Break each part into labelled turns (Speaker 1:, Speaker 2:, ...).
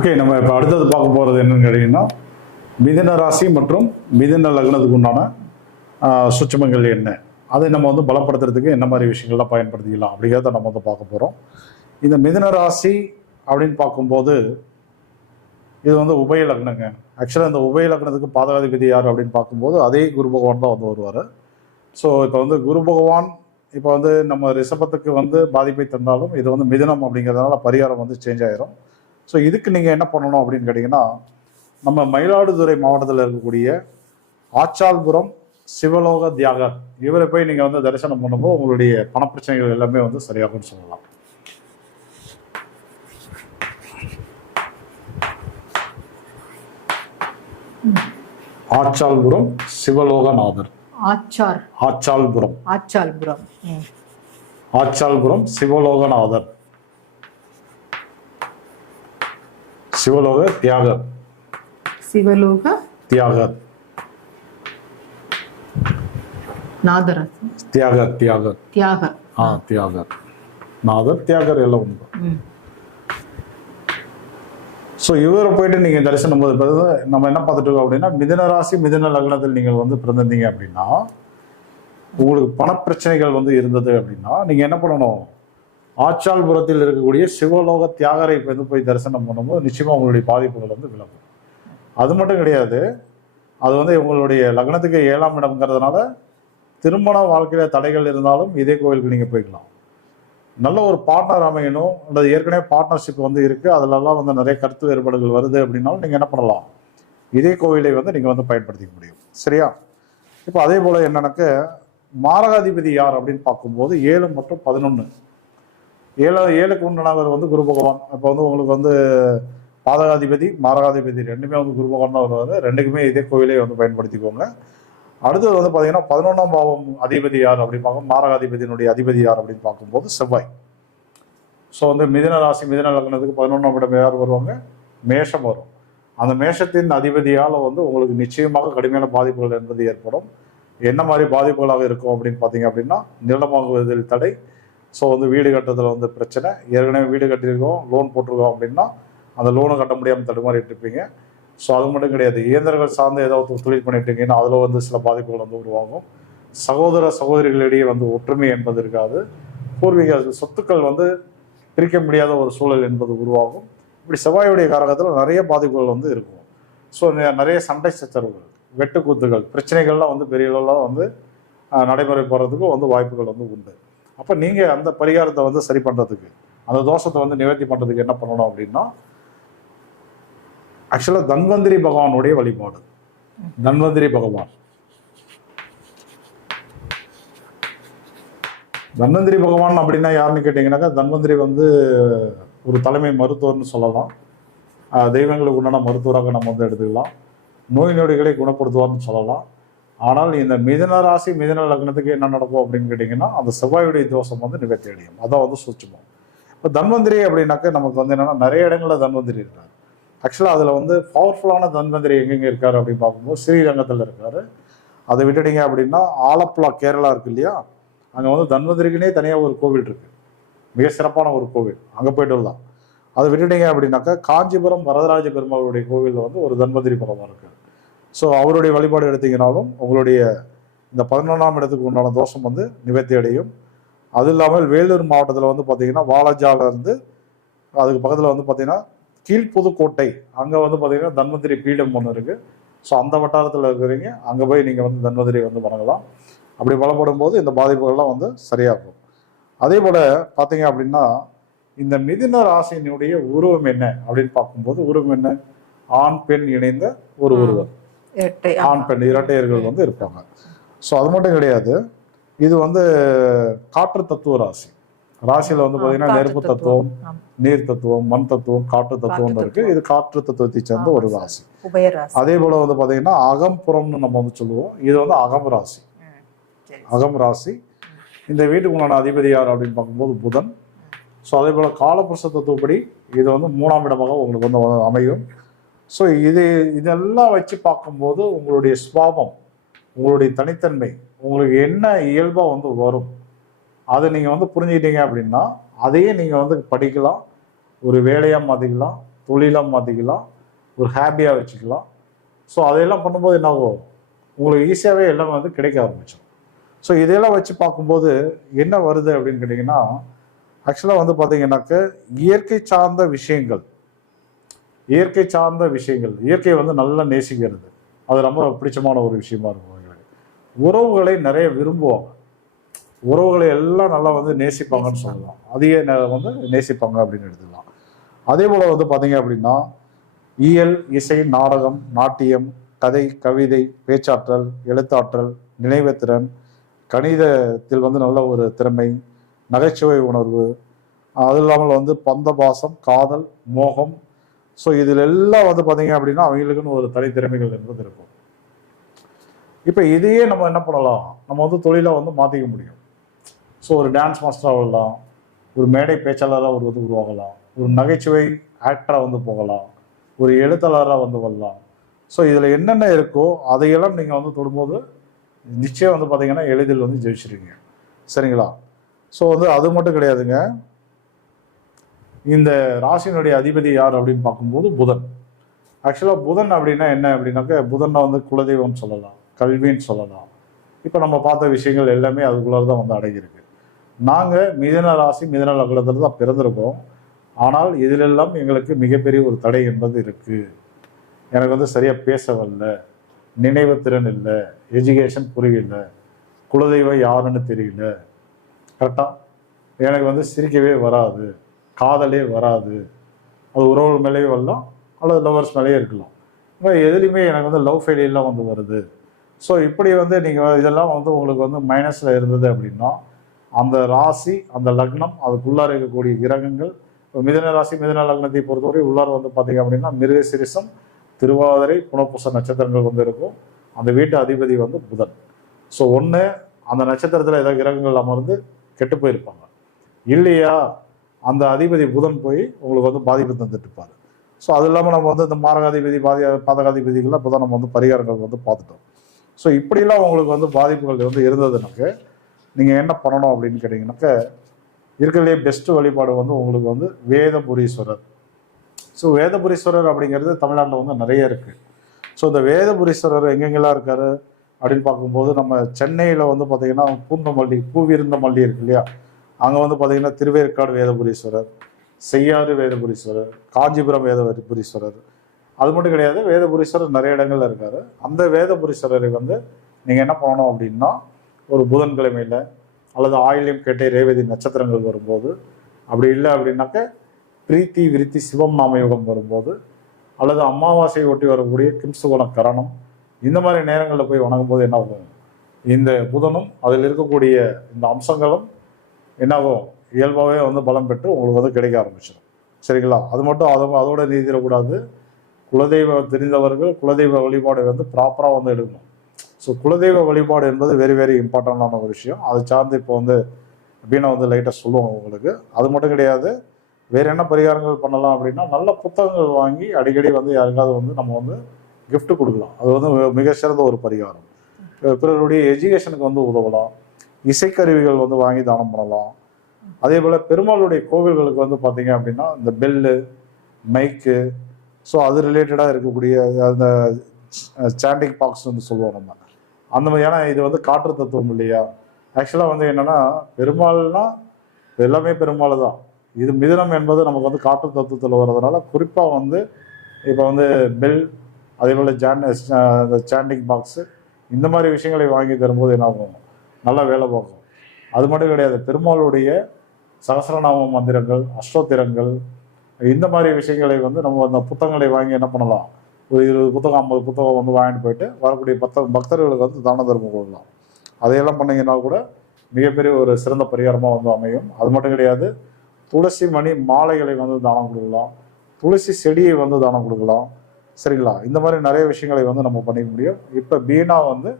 Speaker 1: Okay நம்ம இப்போ அடுத்தது பார்க்க போகிறது என்னன்னு கேட்டிங்கன்னா மிதின ராசி மற்றும் மிதின லக்னத்துக்கு உண்டான சுற்றுமங்கள் என்ன? அதை நம்ம வந்து பலப்படுத்துறதுக்கு என்ன மாதிரி விஷயங்கள்லாம் பயன்படுத்திக்கலாம் அப்படிங்கிறத நம்ம வந்து பார்க்க போகிறோம் இந்த மிதுன ராசி அப்படின்னு பார்க்கும்போது இது வந்து உபய லக்னங்க. ஆக்சுவலாக இந்த உபய லக்னத்துக்கு பாதகாதிபதி யார் அப்படின்னு பார்க்கும்போது அதே குரு பகவான் தான் வந்து வருவார். ஸோ இப்போ வந்து குரு பகவான் இப்போ வந்து நம்ம ரிஷபத்துக்கு வந்து பாதிப்பை தந்தாலும் இது வந்து மிதினம் அப்படிங்கிறதுனால பரிகாரம் வந்து சேஞ்ச் ஆயிரும். ஸோ இதுக்கு நீங்கள் என்ன பண்ணணும் அப்படின்னு கேட்டிங்கன்னா நம்ம மயிலாடுதுறை மாவட்டத்தில் இருக்கக்கூடிய ஆச்சால்புரம் சிவலோக தியாகர் இவரை போய் நீங்கள் வந்து தரிசனம் பண்ணும்போது உங்களுடைய பணப்பிரச்சனைகள் எல்லாமே வந்து சரியாகும்னு சொல்லலாம். ஆச்சால்புரம் சிவலோகநாதர்.
Speaker 2: ஆச்சார்.
Speaker 1: ஆச்சால்புரம்.
Speaker 2: ஆச்சால்புரம்.
Speaker 1: ஆச்சால்புரம் சிவலோகநாதர். சிவலோக தியாகர்
Speaker 2: சிவலோக
Speaker 1: தியாகர்
Speaker 2: நாதரசன்
Speaker 1: தியாகர் தியாகர்
Speaker 2: தியாக.
Speaker 1: ஆ தியாகர் நாதர் தியாகர் எல்லாம் உண்டு. ஸோ இவரை போயிட்டு நீங்கள் தரிசனம் போது பிறகு நம்ம என்ன பார்த்துட்டு இருக்கோம் அப்படின்னா மிதுன ராசி மிதுன லக்னத்தில் நீங்கள் வந்து பிறந்திருந்தீங்க அப்படின்னா உங்களுக்கு பணப்பிரச்சனைகள் வந்து இருந்தது அப்படின்னா நீங்கள் என்ன பண்ணணும்? ஆச்சால்புரத்தில் இருக்கக்கூடிய சிவலோக தியாகரை வந்து போய் தரிசனம் பண்ணும்போது நிச்சயமாக உங்களுடைய பாதிப்புகள் வந்து விளங்கும் அது மட்டும் கிடையாது அது வந்து உங்களுடைய லக்னத்துக்கு ஏழாம் இடம்ங்கிறதுனால திருமண வாழ்க்கையில் தடைகள் இருந்தாலும் இதே கோவிலுக்கு நீங்கள் போய்க்கலாம். நல்ல ஒரு பார்ட்னர் அமையணும். அல்லது ஏற்கனவே பார்ட்னர்ஷிப் வந்து இருக்குது அதிலெல்லாம் வந்து நிறைய கருத்து வேறுபாடுகள் வருது அப்படின்னாலும் நீங்கள் என்ன பண்ணலாம்? இதே கோவிலை வந்து நீங்கள் வந்து பயன்படுத்திக்க முடியும். சரியா? இப்போ அதே போல் என்னென்னாக்க மாரகாதிபதி யார் அப்படின்னு பார்க்கும்போது ஏழு மற்றும் பதினொன்று ஏழு ஏழுக்கு உண்டானவர் வந்து குரு பகவான். இப்போ வந்து உங்களுக்கு வந்து பாதகாதிபதி மாரகாதிபதி ரெண்டுமே வந்து குரு பகவான் தான் வருவார். ரெண்டுக்குமே இதே கோவிலே வந்து பயன்படுத்திக்கோங்க. அடுத்தது வந்து பார்த்தீங்கன்னா பதினொன்றாம் பாவம் அதிபதி யார் அப்படின்னு பார்க்கும் மாரகாதிபதியினுடைய அதிபதி யார் அப்படின்னு பார்க்கும்போது செவ்வாய். ஸோ வந்து மிதின ராசி மிதுன லக்னத்துக்கு பதினொன்றாம் இடம் யார் வருவாங்க? மேஷம் வரும். அந்த மேஷத்தின் அதிபதியால் வந்து உங்களுக்கு நிச்சயமாக கடுமையான பாதிப்புகள் என்பது ஏற்படும். என்ன மாதிரி பாதிப்புகளாக இருக்கும் அப்படின்னு பார்த்தீங்க அப்படின்னா நிலமாகுவதில் தடை ஸோ வந்து வீடு கட்டுறதுல வந்து பிரச்சனை. ஏற்கனவே வீடு கட்டியிருக்கோம் லோன் போட்டிருக்கோம் அப்படின்னா அந்த லோனை கட்ட முடியாமல் தடுமாறிட்டு இருப்பீங்க. ஸோ அது மட்டும் கிடையாது. இயந்திரங்கள் சார்ந்து ஏதாவது தொழில் பண்ணிட்டு இருக்கீங்கன்னா அதில் வந்து சில பாதிப்புகள் வந்து உருவாகும். சகோதர சகோதரிகளிடையே வந்து ஒற்றுமை என்பது இருக்காது. பூர்வீக சொத்துக்கள் வந்து பிரிக்க முடியாத ஒரு சூழல் என்பது உருவாகும். இப்படி செவ்வாயுடைய காரகத்தில் நிறைய பாதிப்புகள் வந்து இருக்கும். ஸோ நிறைய சண்டை சச்சரவுகள் வெட்டுக்கூத்துகள் பிரச்சனைகள்லாம் வந்து பெரிய அளவில் வந்து நடைமுறை போகிறதுக்கும் வந்து வாய்ப்புகள் வந்து உண்டு. அப்போ நீங்கள் அந்த பரிகாரத்தை வந்து சரி பண்ணுறதுக்கு அந்த தோஷத்தை வந்து நிவர்த்தி பண்ணுறதுக்கு என்ன பண்ணணும் அப்படின்னா ஆக்சுவலாக தன்வந்திரி பகவானுடைய வழிபாடு. தன்வந்திரி பகவான். தன்வந்திரி பகவான் அப்படின்னா யாருன்னு கேட்டிங்கன்னாக்கா தன்வந்திரி வந்து ஒரு தலைமை மருத்துவர்னு சொல்லலாம். தெய்வங்களுக்கு உண்டான மருத்துவராக நம்ம வந்து எடுத்துக்கலாம். நோய் நொடிகளை குணப்படுத்துவார்னு சொல்லலாம். ஆனால் இந்த மிதன ராசி மிதன லக்னத்துக்கு என்ன நடக்கும் அப்படின்னு கேட்டிங்கன்னா அந்த செவ்வாயுடைய தோஷம் வந்து நிவர்த்தி அடையும். அதான் வந்து சூட்சமம். இப்போ தன்வந்திரி அப்படின்னாக்க நமக்கு வந்து என்னென்னா நிறைய இடங்களில் தன்வந்திரி இருக்கார். ஆக்சுவலாக அதில் வந்து பவர்ஃபுல்லான தன்வந்திரி எங்கெங்கே இருக்கார் அப்படின்னு பார்க்கும்போது ஸ்ரீரங்கத்தில் இருக்கார். அதை விட்டுட்டீங்க அப்படின்னா ஆலப்புழா கேரளா இருக்கு இல்லையா? அங்கே வந்து தன்வந்திரிக்குனே தனியாக ஒரு கோவில் இருக்குது மிக சிறப்பான ஒரு கோவில். அங்கே போயிட்டு வரலாம். அதை விட்டுட்டீங்க அப்படின்னாக்கா காஞ்சிபுரம் வரதராஜ பெருமாளுடைய கோவிலில் வந்து ஒரு தன்வந்திரி பகவான் இருக்குது ஸோ அவருடைய வழிபாடு எடுத்தீங்கனாலும் உங்களுடைய இந்த பதினொன்றாம் இடத்துக்கு உண்டான தோஷம் வந்து நிவர்த்தி அடையும். அது இல்லாமல் வேலூர் மாவட்டத்தில் வந்து பார்த்தீங்கன்னா வாலாஜால இருந்து அதுக்கு பக்கத்தில் வந்து பார்த்தீங்கன்னா கீழ்ப்புதுக்கோட்டை அங்கே வந்து பார்த்தீங்கன்னா தன்வந்திரி பீடம் ஒன்று இருக்குது ஸோ அந்த வட்டாரத்தில் இருக்கிறீங்க அங்கே போய் நீங்கள் வந்து தன்வந்திரி வந்து வணங்கலாம். அப்படி வளப்படும் போது இந்த பாதிப்புகள்லாம் வந்து சரியாகும். அதே போல் பார்த்தீங்க அப்படின்னா இந்த மிதுன ராசியினுடைய உருவம் என்ன அப்படின்னு பார்க்கும்போது உருவம் என்ன? ஆண் பெண் இணைந்த ஒரு. உருவம். ஆண் பெண் இரட்டையர்கள் வந்து இருப்பாங்க. ஸோ அது மட்டும் கிடையாது. இது வந்து காற்று தத்துவ ராசி. ராசியில வந்து பார்த்தீங்கன்னா நெருப்பு தத்துவம். நீர் தத்துவம் மண் தத்துவம் காற்று தத்துவம் இருக்கு. இது காற்று தத்துவத்தை சேர்ந்த ஒரு ராசி. அதே போல வந்து பாத்தீங்கன்னா அகம்புறம்னு நம்ம வந்து சொல்லுவோம். இது வந்து அகம் ராசி. அகம் ராசி. இந்த வீட்டுக்கு உண்டான அதிபதி யார் அப்படின்னு பார்க்கும்போது புதன். ஸோ அதே போல் காலப்புருஷ தத்துவப்படி இது வந்து மூணாம் இடமாக உங்களுக்கு வந்து அமையும். ஸோ இது இதெல்லாம் வச்சு பார்க்கும்போது உங்களுடைய சுவாபம் உங்களுடைய தனித்தன்மை உங்களுக்கு என்ன இயல்பாக வந்து வரும் அதை நீங்கள் வந்து புரிஞ்சுக்கிட்டீங்க அப்படின்னா அதையே நீங்கள் வந்து படிக்கலாம் ஒரு வேலையாக மாற்றிக்கலாம் தொழிலாக மாற்றிக்கலாம் ஒரு ஹாப்பியாக வச்சுக்கலாம். ஸோ அதையெல்லாம் பண்ணும்போது என்ன ஆகும்? உங்களுக்கு ஈஸியாகவே எல்லாமே வந்து கிடைக்க ஆரம்பிச்சிடும். ஸோ இதையெல்லாம் வச்சு பார்க்கும்போது என்ன வருது அப்படின்னு கேட்டிங்கன்னா ஆக்சுவலாக வந்து பார்த்தீங்கன்னாக்க இயற்கை சார்ந்த விஷயங்கள் இயற்கை சார்ந்த விஷயங்கள் இயற்கையை வந்து நல்லா நேசிக்கிறது. அது ரொம்ப பிடிச்சமான ஒரு விஷயமா இருக்கும் எங்களுக்கு. உறவுகளை நிறைய விரும்புவாங்க. உறவுகளை எல்லாம் நல்லா வந்து நேசிப்பாங்கன்னு சொல்லலாம். அதையே ந- வந்து நேசிப்பாங்க அப்படின்னு எடுத்துக்கலாம். அதே போல் வந்து பார்த்தீங்க அப்படின்னா இயல் இசை நாடகம் நாட்டியம் கதை கவிதை பேச்சாற்றல் எழுத்தாற்றல் நினைவுத்திறன் கணிதத்தில் வந்து நல்ல ஒரு திறமை நகைச்சுவை உணர்வு அது இல்லாமல் வந்து பந்தபாசம் காதல் மோகம் ஸோ இதில் எல்லாம் வந்து பார்த்தீங்க அப்படின்னா அவங்களுக்குன்னு ஒரு தனித்திறமைகள் என்பது இருக்கும். இப்போ இதையே நம்ம என்ன பண்ணலாம்? நம்ம வந்து தொழிலை வந்து மாற்றிக்க முடியும். ஸோ ஒரு டான்ஸ் மாஸ்டராக வரலாம் ஒரு மேடை பேச்சாளராக ஒரு வந்து உருவாகலாம் ஒரு நகைச்சுவை ஆக்டராக வந்து போகலாம் ஒரு எழுத்தாளராக வந்து வரலாம். ஸோ இதில் என்னென்ன இருக்கோ அதையெல்லாம் நீங்கள் வந்து தொடும்போது நிச்சயம் வந்து பார்த்தீங்கன்னா எளிதில் வந்து ஜெயிச்சிருங்க சரிங்களா? ஸோ வந்து அது மட்டும் கிடையாதுங்க. இந்த ராசியினுடைய அதிபதி யார் அப்படின்னு பார்க்கும்போது புதன். ஆக்சுவலாக புதன் அப்படின்னா என்ன அப்படின்னாக்க புதனை வந்து குலதெய்வம் சொல்லலாம் கல்வின்னு சொல்லலாம். இப்போ நம்ம பார்த்த விஷயங்கள் எல்லாமே அதுக்குள்ளே தான் வந்து அடங்கியிருக்கு. நாங்கள் மிதன ராசி மிதன லக்னத்தில் தான் பிறந்திருக்கோம். ஆனால் இதிலெல்லாம் எங்களுக்கு மிகப்பெரிய ஒரு தடை என்பது இருக்குது எனக்கு வந்து சரியாக பேச வரல நினைவு திறன் இல்லை எஜுகேஷன் புரியல குலதெய்வம் யாருன்னு தெரியல. கரெக்டாக எனக்கு வந்து சிரிக்கவே வராது. காதலே வராது. அது உறவு மேலேயே வரலாம் அல்லது லவர்ஸ் மேலேயே இருக்கலாம். இப்போ எதுலேயுமே எனக்கு வந்து லவ் ஃபெயிலியர்லாம் வந்து வருது. ஸோ இப்படி வந்து நீங்கள் இதெல்லாம் வந்து உங்களுக்கு வந்து மைனஸில் இருந்தது அப்படின்னா அந்த ராசி அந்த லக்னம் அதுக்குள்ளார இருக்கக்கூடிய கிரகங்கள் இப்போ மிதன ராசி மிதன லக்னத்தை பொறுத்தவரை உள்ளார வந்து பார்த்தீங்க அப்படின்னா மிருகசிரிசம் திருவாதிரை புனப்பூச நட்சத்திரங்கள் வந்து இருக்கும். அந்த வீட்டு அதிபதி வந்து புதன். ஸோ ஒன்று அந்த நட்சத்திரத்தில் ஏதாவது கிரகங்கள் அமர்ந்து கெட்டு போயிருப்பாங்க. இல்லையா? அந்த அதிபதி புதன் போய் உங்களுக்கு வந்து பாதிப்பு தந்துட்டு ஸோ அது இல்லாமல் நம்ம வந்து இந்த மாரகாதிபதி பாதி பாதகாதிபதிகள்லாம் இப்போ தான் நம்ம வந்து பரிகாரங்கள் வந்து பார்த்துட்டோம். ஸோ இப்படிலாம் உங்களுக்கு வந்து பாதிப்புகள் வந்து இருந்ததுனாக்க நீங்கள் என்ன பண்ணணும் அப்படின்னு கேட்டிங்கனாக்க இருக்கிறதுலே பெஸ்ட்டு வழிபாடு வந்து உங்களுக்கு வந்து வேதபுரீஸ்வரர். ஸோ வேதபுரீஸ்வரர் அப்படிங்கிறது தமிழ்நாட்டில் வந்து நிறைய இருக்குது ஸோ இந்த வேதபுரீஸ்வரர் எங்கெங்கெல்லாம் இருக்காரு அப்படின்னு பார்க்கும்போது நம்ம சென்னையில் வந்து பார்த்திங்கன்னா பூந்தமல்லி பூவிருந்த மல்லி இருக்கு இல்லையா? அங்கே வந்து பார்த்தீங்கன்னா திருவேற்காடு வேதபுரீஸ்வரர் செய்யாறு வேதபுரீஸ்வரர் காஞ்சிபுரம் வேதபுரீஸ்வரர். அது மட்டும் கிடையாது வேதபுரீஸ்வரர் நிறைய இடங்கள்ல இருக்காரு. அந்த வேதபுரீஸ்வரரை வந்து நீங்கள் என்ன பண்ணணும் அப்படின்னா ஒரு புதன்கிழமையில் அல்லது ஆயிலியம் கேட்டை ரேவதி நட்சத்திரங்கள் வரும்போது அப்படி இல்லை அப்படின்னாக்க பிரீத்தி விருத்தி சிவம் நாமயோகம் வரும்போது அல்லது அமாவாசை ஒட்டி வரக்கூடிய கிம்சுகுண கரணம் இந்த மாதிரி நேரங்களில் போய் வணங்கும் போது என்ன ஆகும்? இந்த புதனும் அதில் இருக்கக்கூடிய இந்த அம்சங்களும் என்னாகும்? இயல்பாகவே வந்து பலம் பெற்று உங்களுக்கு வந்து கிடைக்க ஆரம்பிச்சிடும். சரிங்களா? அது மட்டும் அதை அதோட நீதிடக்கூடாது குலதெய்வ தெரிந்தவர்கள் குலதெய்வ வழிபாடு வந்து ப்ராப்பராக வந்து எடுக்கணும். ஸோ குலதெய்வ வழிபாடு என்பது வெரி வெரி இம்பார்ட்டண்டான ஒரு விஷயம். அதை சார்ந்து இப்போ வந்து அப்படின்னு வந்து லைட்டாக சொல்லுவோம் உங்களுக்கு. அது மட்டும் கிடையாது. வேறு என்ன பரிகாரங்கள் பண்ணலாம் அப்படின்னா நல்ல புத்தகங்கள் வாங்கி அடிக்கடி வந்து யாருக்காவது வந்து நம்ம வந்து கிஃப்ட் கொடுக்கலாம். அது வந்து மிக- மிக சிறந்த ஒரு பரிகாரம். பிறருடைய எஜுகேஷனுக்கு வந்து உதவலாம். இசைக்கருவிகள் வந்து வாங்கி தானம் பண்ணலாம். அதே போல் பெருமாளுடைய கோவில்களுக்கு வந்து பார்த்தீங்க அப்படின்னா இந்த பெல்லு மைக்கு ஸோ அது ரிலேட்டடாக இருக்கக்கூடிய அந்த சாண்டிங் பாக்ஸ் வந்து சொல்லுவோம் நம்ம. அந்த மாதிரி ஏன்னா இது வந்து காற்று தத்துவம் இல்லையா? ஆக்சுவலாக வந்து என்னென்னா பெருமாள்னா எல்லாமே பெருமாள் தான். இது மிதனம் என்பது நமக்கு வந்து காற்று தத்துவத்தில் வர்றதுனால குறிப்பாக வந்து இப்போ வந்து பெல் அதே போல் ஜான் சாண்டிங் பாக்ஸு இந்த மாதிரி விஷயங்களை வாங்கி தரும்போது என்ன ஆகும்? நல்லா வேலை பார்க்கும். அது மட்டும் கிடையாது பெருமாளுடைய சகசரநாம மந்திரங்கள் அஷ்டோத்திரங்கள் இந்த மாதிரி விஷயங்களை வந்து நம்ம அந்த புத்தகங்களை வாங்கி என்ன பண்ணலாம்? ஒரு இருபது புத்தகம் ஐம்பது புத்தகம் வந்து வாங்கிட்டு போயிட்டு வரக்கூடிய பத்த பக்தர்களுக்கு வந்து தான தர்மம் கொடுக்கலாம். அதையெல்லாம் பண்ணீங்கன்னா கூட மிகப்பெரிய ஒரு சிறந்த பரிகாரமாக வந்து அமையும். அது மட்டும் கிடையாது துளசி மணி மாலைகளை வந்து தானம் கொடுக்கலாம். துளசி செடியை வந்து தானம் கொடுக்கலாம். சரிங்களா? இந்த மாதிரி நிறைய விஷயங்களை வந்து நம்ம பண்ணிக்க முடியும். இப்போ பீனா வந்து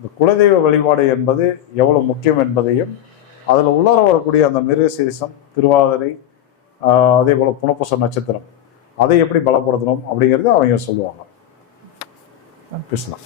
Speaker 1: இந்த குலதெய்வ வழிபாடு என்பது எவ்வளவு முக்கியம் என்பதையும் அதில் உள்ளார வரக்கூடிய அந்த மிருகசீரிசம் திருவாதிரை அதே போல் புனப்பூச நட்சத்திரம் அதை எப்படி பலப்படுத்தணும் அப்படிங்கிறது அவங்க சொல்லுவாங்க. பேசலாம்.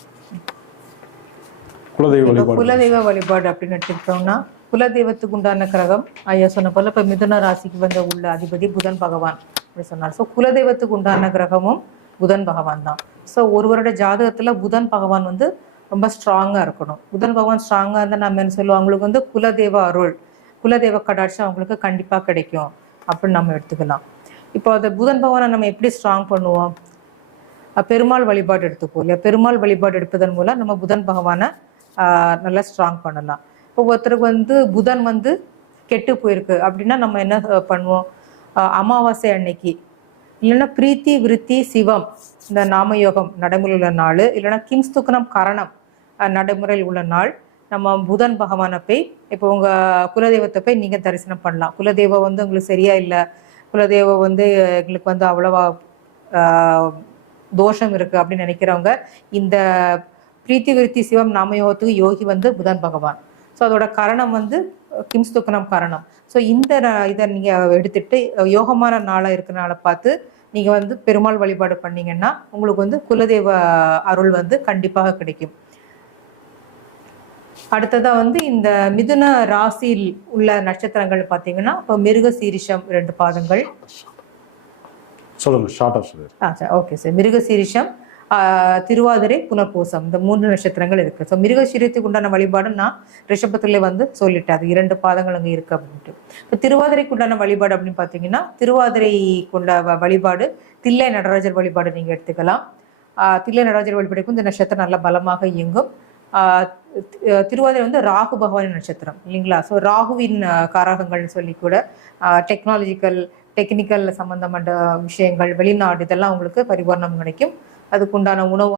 Speaker 1: குலதெய்வ வழிபாடு.
Speaker 2: குலதெய்வ வழிபாடு அப்படின்னு எடுத்துக்கிட்டோம்னா குலதெய்வத்துக்கு உண்டான கிரகம் ஐயா சொன்ன போல இப்ப மிதுன ராசிக்கு வந்த உள்ள அதிபதி புதன் பகவான் அப்படி சொன்னார். ஸோ குலதெய்வத்துக்கு உண்டான கிரகமும் புதன் பகவான் தான். ஸோ ஒருவரோட ஜாதகத்துல புதன் பகவான் வந்து ரொம்ப ஸ்ட்ராங்காக இருக்கணும். புதன் பகவான் ஸ்ட்ராங்காக இருந்தால் நம்ம என்ன சொல்லுவோம்? அவங்களுக்கு வந்து குலதெய்வ அருள் குலதெய்வ கடாட்சம் அவங்களுக்கு கண்டிப்பாக கிடைக்கும். அப்படின்னு நம்ம எடுத்துக்கலாம். இப்போ அந்த புதன் பகவானை நம்ம எப்படி ஸ்ட்ராங் பண்ணுவோம்? பெருமாள் வழிபாடு எடுத்துப்போம் இல்லையா? பெருமாள் வழிபாடு எடுப்பதன் மூலம் நம்ம புதன் பகவானை நல்லா ஸ்ட்ராங் பண்ணலாம். இப்போ ஒருத்தருக்கு வந்து புதன் வந்து கெட்டு போயிருக்கு அப்படின்னா நம்ம என்ன பண்ணுவோம்? அமாவாசை அன்னைக்கு. இல்லைன்னா பிரீத்தி விருத்தி சிவம் இந்த நாமயோகம் நடைமுறையில் நாள் இல்லைன்னா கிம்ஸ்துக்கனம் கரணம். நடைமுறையில் உள்ள நாள். நம்ம புதன் பகவானை போய் இப்போ உங்கள் குலதெய்வத்தை போய் நீங்கள் தரிசனம் பண்ணலாம். குலதெய்வம் வந்து உங்களுக்கு சரியா இல்லை. குலதெய்வம் வந்து எங்களுக்கு வந்து அவ்வளவா தோஷம் இருக்குது அப்படின்னு நினைக்கிறவங்க இந்த பிரீத்தி விருத்தி சிவம் நாமயோகத்துக்கு யோகி வந்து புதன் பகவான். ஸோ அதோட கரணம் வந்து கிம்ஸ்துக்கணம் கரணம். ஸோ இந்த இதை நீங்கள் எடுத்துட்டு யோகமான நாளாக இருக்கிறனால பார்த்து நீங்கள் வந்து பெருமாள் வழிபாடு பண்ணீங்கன்னா உங்களுக்கு வந்து குலதெய்வ அருள் வந்து கண்டிப்பாக கிடைக்கும். அடுத்ததா வந்து இந்த மிதுன ராசியில் உள்ள நட்சத்திரங்கள் பார்த்தீங்கன்னா இப்போ மிருக சீரிஷம் ரெண்டு பாதங்கள்.
Speaker 1: சொல்லுங்க சொல்லுங்க
Speaker 2: ஆ சரி ஓகே சார். மிருக சீரிஷம் திருவாதிரை புனர்பூசம் இந்த மூன்று நட்சத்திரங்கள் இருக்கு. ஸோ மிருக சீரியத்துக்கு உண்டான வழிபாடு நான் ரிஷபத்திலே வந்து சொல்லிட்டேன் அது இரண்டு பாதங்கள் அங்கே இருக்கு அப்படின்ட்டு. இப்போ திருவாதிரைக்கு உண்டான வழிபாடு அப்படின்னு பார்த்தீங்கன்னா திருவாதிரை கொண்ட வழிபாடு தில்லை நடராஜர் வழிபாடு நீங்க எடுத்துக்கலாம். தில்லை நடராஜர் வழிபாடுக்கும் இந்த நட்சத்திரம் நல்ல பலமாக இயங்கும். திருவாதிரை வந்து ராகு பகவானின் நட்சத்திரம் இல்லைங்களா? ஸோ ராகுவின் காரகங்கள்னு சொல்லி கூட டெக்னாலஜிக்கல் டெக்னிக்கல் சம்பந்தப்பட்ட விஷயங்கள் வெளிநாடு இதெல்லாம் உங்களுக்கு பரிபூர்ணம் கிடைக்கும். அதுக்குண்டான உணவு